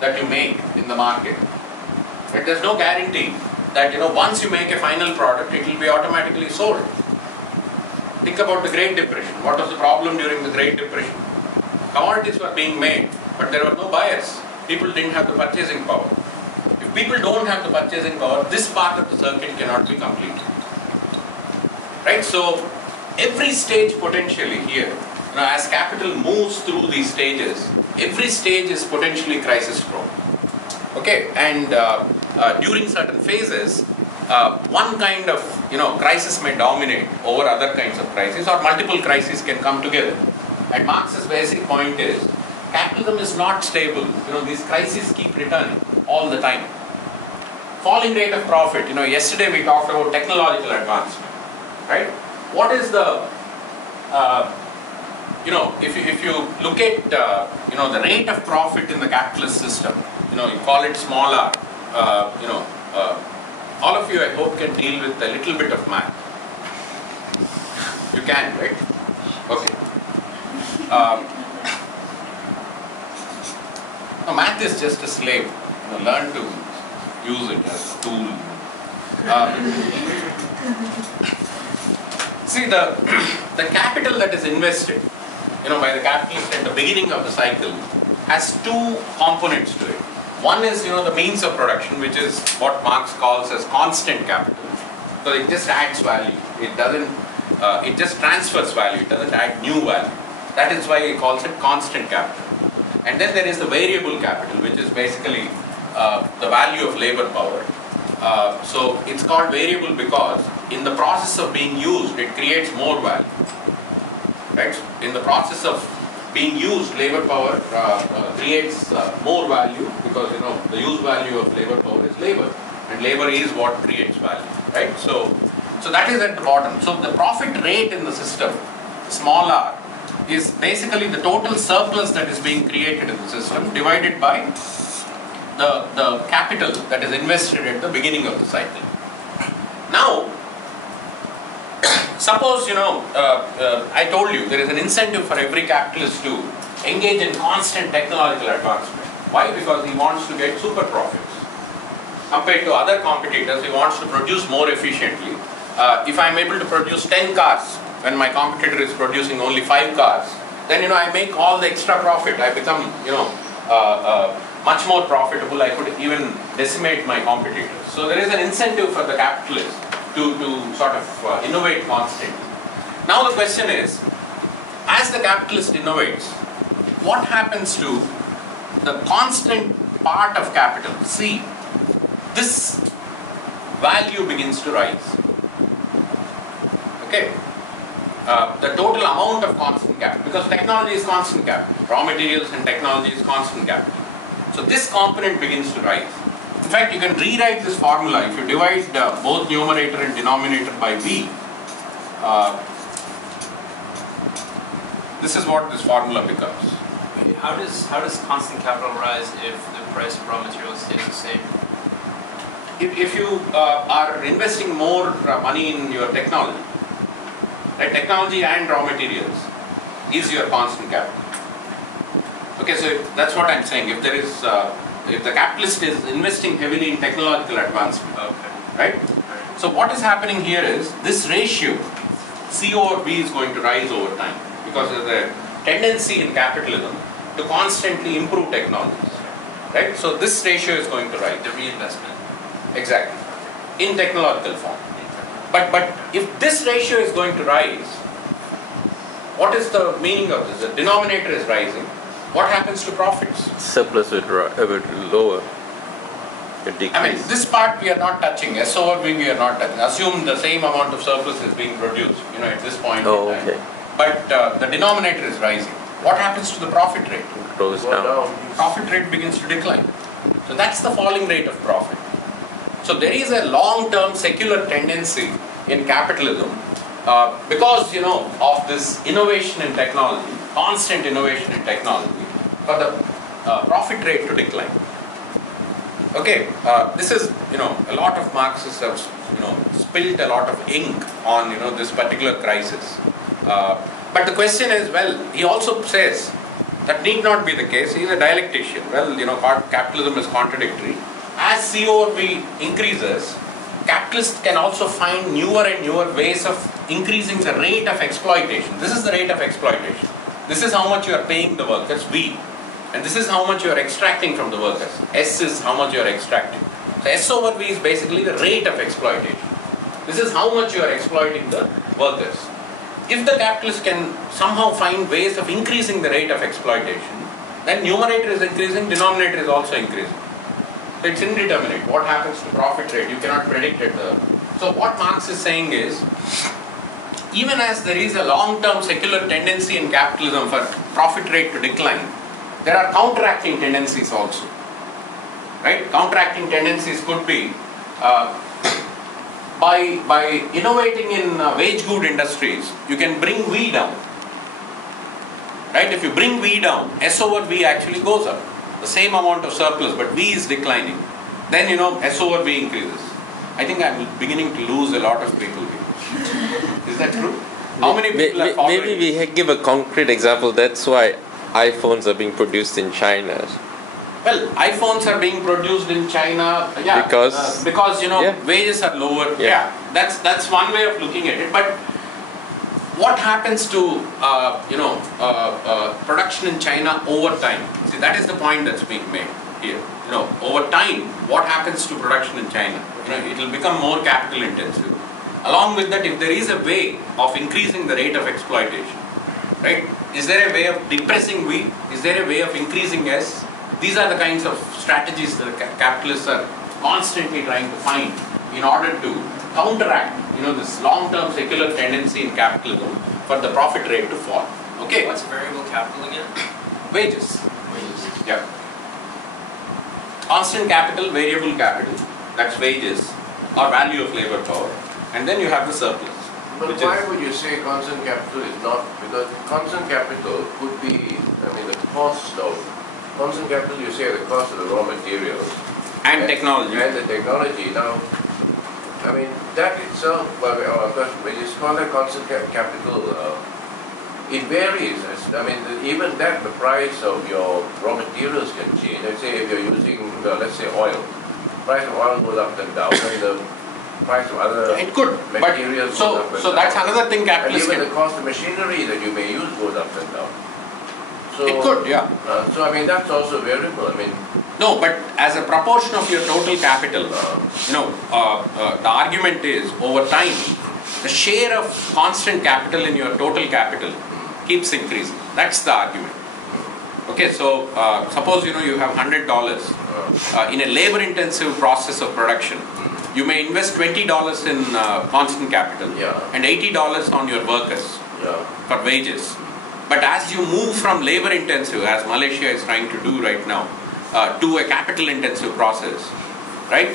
that you make in the market. But there's no guarantee that once you make a final product, it will be automatically sold. Think about the Great Depression. What was the problem during the Great Depression? Commodities were being made, but there were no buyers. People didn't have the purchasing power. If people don't have the purchasing power, this part of the circuit cannot be completed. Right? So, every stage potentially here, as capital moves through these stages, every stage is potentially crisis prone. Okay, and during certain phases, one kind of crisis may dominate over other kinds of crises, or multiple crises can come together. And Marx's basic point is, capitalism is not stable. These crises keep returning all the time. Falling rate of profit. Yesterday we talked about technological advancement, right? What is the if you look at the rate of profit in the capitalist system, you call it small r. All of you, I hope, can deal with a little bit of math. You can, right? Okay. No, math is just a slave. Learn to use it as a tool. See, the capital that is invested, by the capitalist at the beginning of the cycle has two components to it. One is, the means of production, which is what Marx calls as constant capital. So it just adds value. It doesn't. It just transfers value. It doesn't add new value. That is why he calls it constant capital. And then there is the variable capital, which is basically the value of labor power. So it's called variable because in the process of being used, it creates more value. Right? In the process of being used, labor power creates more value because the use value of labor power is labor, and labor is what creates value. Right? So that is at the bottom. So the profit rate in the system, small r, is basically the total surplus that is being created in the system divided by the capital that is invested at the beginning of the cycle. Now, suppose I told you there is an incentive for every capitalist to engage in constant technological advancement. Why? Because he wants to get super profits. Compared to other competitors, he wants to produce more efficiently. If I am able to produce 10 cars when my competitor is producing only 5 cars, then I make all the extra profit. I become much more profitable. I could even decimate my competitors. So there is an incentive for the capitalist to sort of innovate constantly. Now the question is, as the capitalist innovates, what happens to the constant part of capital? See, this value begins to rise. Okay? The total amount of constant capital, because technology is constant capital, raw materials and technology is constant capital. So this component begins to rise. In fact, you can rewrite this formula. If you divide both numerator and denominator by V, this is what this formula becomes. How does constant capital rise if the price of raw materials stays the same? If you are investing more money in your technology, right? Technology and raw materials is your constant capital. Okay, so that's what I'm saying. If there is, if the capitalist is investing heavily in technological advancement, Okay. right? So what is happening here is this ratio, C over B, is going to rise over time because there's a tendency in capitalism to constantly improve technologies, right? So this ratio is going to rise. The reinvestment. Exactly. In technological form. But if this ratio is going to rise, what is the meaning of this? The denominator is rising. What happens to profits? Surplus would lower. It decreases. I mean, this part we are not touching. S over B we are not touching. Assume the same amount of surplus is being produced, at this point Oh, in time. okay. But the denominator is rising. What happens to the profit rate? It goes down. Profit rate begins to decline. So that's the falling rate of profit. So there is a long-term secular tendency in capitalism because of this innovation in technology, constant innovation in technology, for the profit rate to decline. Okay, this is a lot of Marxists have spilled a lot of ink on this particular crisis. But the question is, well, he also says That need not be the case. He's a dialectician. Well, capitalism is contradictory. As C over V increases, capitalists can also find newer and newer ways of increasing the rate of exploitation. This is the rate of exploitation. This is how much you are paying the workers, V. And this is how much you are extracting from the workers. S is how much you are extracting. So S over V is basically the rate of exploitation. This is how much you are exploiting the workers. If the capitalist can somehow find ways of increasing the rate of exploitation, then numerator is increasing, denominator is also increasing. So it's indeterminate. What happens to profit rate? You cannot predict it. So what Marx is saying is, even as there is a long-term secular tendency in capitalism for profit rate to decline, there are counteracting tendencies also. Right? Counteracting tendencies could be by innovating in wage good industries, you can bring V down. Right? If you bring V down, S over V actually goes up. The same amount of surplus, but V is declining. Then S over V increases. I think I'm beginning to lose a lot of people here. Is that true? How many people are following? Maybe we give a concrete example. That's why iPhones are being produced in China. Well, iPhones are being produced in China, because wages are lower. Yeah, that's one way of looking at it. But what happens to production in China over time? See, that is the point that's being made here. Over time, what happens to production in China? It will become more capital intensive. Along with that, if there is a way of increasing the rate of exploitation, right? Is there a way of depressing V? Is there a way of increasing S? These are the kinds of strategies that capitalists are constantly trying to find in order to counteract, this long-term secular tendency in capitalism for the profit rate to fall. Okay. What's variable capital again? Wages. Wages. Yeah. Constant capital, variable capital, that's wages or value of labor power, and then you have the surplus. But why would you say constant capital is not? Because constant capital could be, the cost of constant capital. You say the cost of the raw materials and technology. And the technology. Now, that itself. Well, of course, when you call that constant capital, it varies. Even that, the price of your raw materials can change. Let's say if you're using, let's say oil, the price of oil goes up and down, and the price of other materials goes up and down. So that's another thing capitalists and even the cost of machinery that you may use goes up and down. So, it could, yeah. That's also variable. No, but as a proportion of your total capital, the argument is over time, the share of constant capital in your total capital keeps increasing. That's the argument. Okay, so suppose you have $100 in a labor-intensive process of production. You may invest $20 in constant capital and $80 on your workers for wages. But as you move from labor-intensive, as Malaysia is trying to do right now, to a capital-intensive process, right?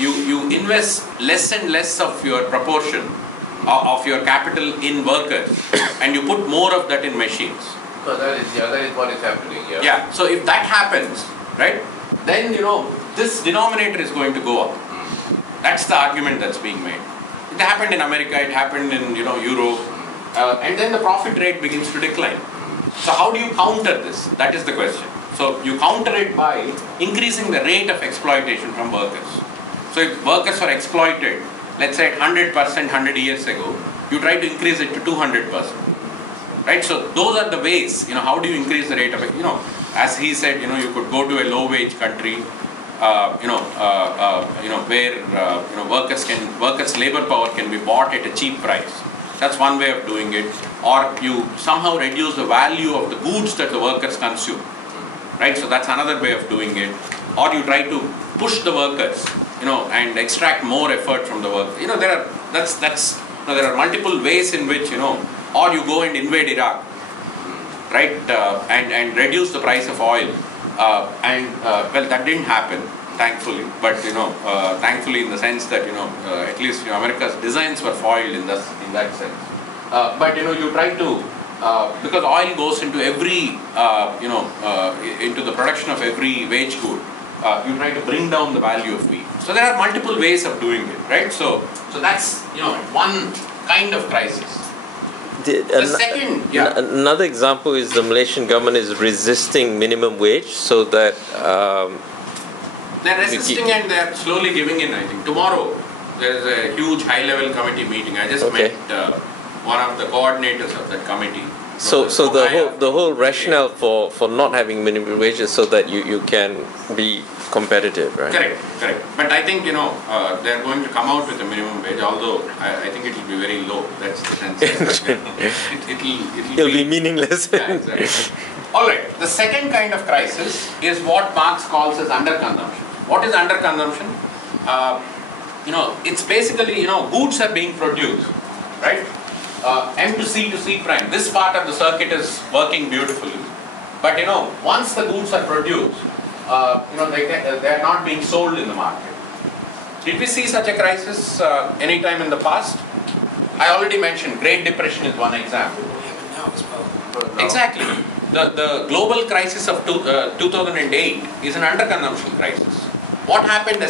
You invest less and less of your proportion of your capital in workers, and you put more of that in machines. So that is what is happening. Yeah. So if that happens, right, then this denominator is going to go up. That's the argument that's being made. It happened in America. It happened in Europe, and then the profit rate begins to decline. So how do you counter this? That is the question. So you counter it by increasing the rate of exploitation from workers. So if workers are exploited, let's say at 100% 100 years ago, you try to increase it to 200%. Right? So those are the ways, how do you increase the rate of, as he said, you could go to a low wage country, where workers' labor power can be bought at a cheap price. That's one way of doing it. Or you somehow reduce the value of the goods that the workers consume. Right? So that's another way of doing it. Or you try to push the workers, and extract more effort from the work. There are multiple ways in which, or you go and invade Iraq, right, and reduce the price of oil. Well, that didn't happen, thankfully. But thankfully in the sense that at least America's designs were foiled in that sense. But you try to because oil goes into every into the production of every wage good. You try to bring down the value of wheat. So there are multiple ways of doing it, right? So that's one kind of crisis. The second, yeah. Another example is the Malaysian government is resisting minimum wage so that They're resisting and they're slowly giving in, I think. Tomorrow, there's a huge high-level committee meeting. I just met one of the coordinators of that committee. So the whole rationale for not having minimum wages so that you can be competitive, right? Correct. But I think, they're going to come out with a minimum wage, although I think it will be very low. That's the sense. It'll be meaningless. Yeah, exactly. All right. The second kind of crisis is what Marx calls as underconsumption. What is underconsumption? It's basically, goods are being produced, right? M to C to C prime. This part of the circuit is working beautifully. But, once the goods are produced, they are not being sold in the market. Did we see such a crisis any time in the past? I already mentioned Great Depression is one example. Now as well. Exactly. The global crisis of 2008 is an underconsumption crisis. What happened